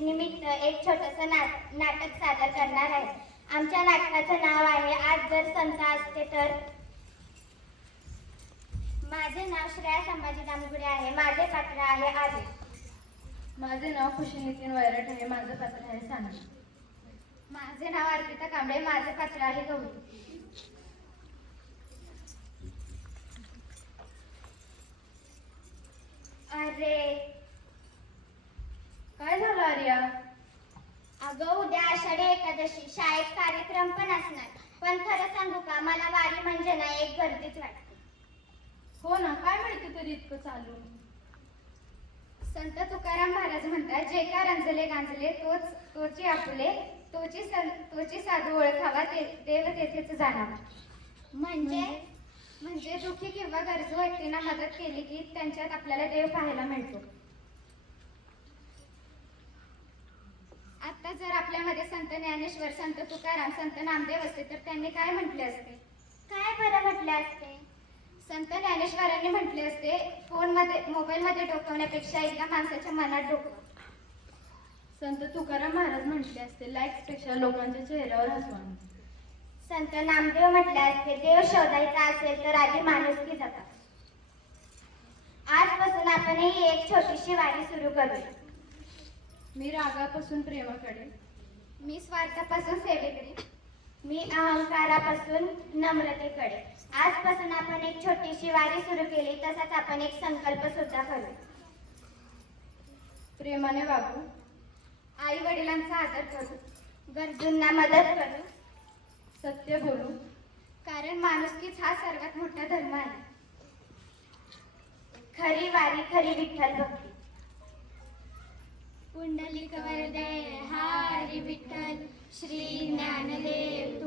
निमित्त एक छोटंसं नाटक सादर करणार आहे. आमच्या नाटकाचं नाव आहे आज जर संत असते तर. माझे नाव श्रेया संभाजी दामगुडे आहे. माझे पात्र आहे आदी. माझे नाव खुशी नितीन वैरट आहे. माझं पात्र आहे सानवी. माझे नाव अर्पिता कांबळे. माझे पात्र आहे गौरी. अरे काय झालं आर्या? अगं उद्या आषाढी एकादशी, शाळेत कार्यक्रम पण असणार. पण खरं सांगू का, मला वारी म्हणजे ना एक गर्दीच वाटते. हो ना, काय मिळते तरी इतकं चालून? संत तुकाराम महाराज म्हणतात, जे का रंजले गांजले तोची आपले, तोची साधू ओळखावा, देव तेथेच जाणावा. म्हणजे दुःखी किंवा गरजू व्यक्तींना मदत केली की त्यांच्यात आपल्याला देव पाहायला मिळतो. आता जर आपल्यामध्ये संत ज्ञानेश्वर, संत तुकाराम, संत नामदेव असते तर त्यांनी काय म्हटले असते? काय बरं म्हटले असते? संत ज्ञानेश्वरांनी म्हटले असते, मोबाईलमध्ये डोकवण्यापेक्षा एकदा माणसाच्या मनात डोकवा. संत तुकाराम महाराज म्हटले असते, लाईक्स पेक्षा लोकांच्या चेहऱ्यावर हसवा. संत नामदेव म्हटले असते, देव शोधायचा असेल तर आधी माणुसकी जपा. आजपासून आपणही एक छोटीशी वारी सुरू करूया. मी रागापासून प्रेमाकडे, मी स्वार्थापासून सेवेकडे, मी अहंकारापासून नम्रतेकडे. आजपासून आपण एक छोटीशी वारी सुरू केली, तसाच आपण एक संकल्प सुद्धा करू. प्रेमाने वागू, आई वडिलांचा आदर करू, गरजूंना मदत करू, सत्य बोलू, कारण माणुसकीच हा सर्वात मोठा धर्म आहे. खरी वारी, खरी विठ्ठल भक्ती. पुंडलिक वरदे हरी विठ्ठल, श्री ज्ञानदेव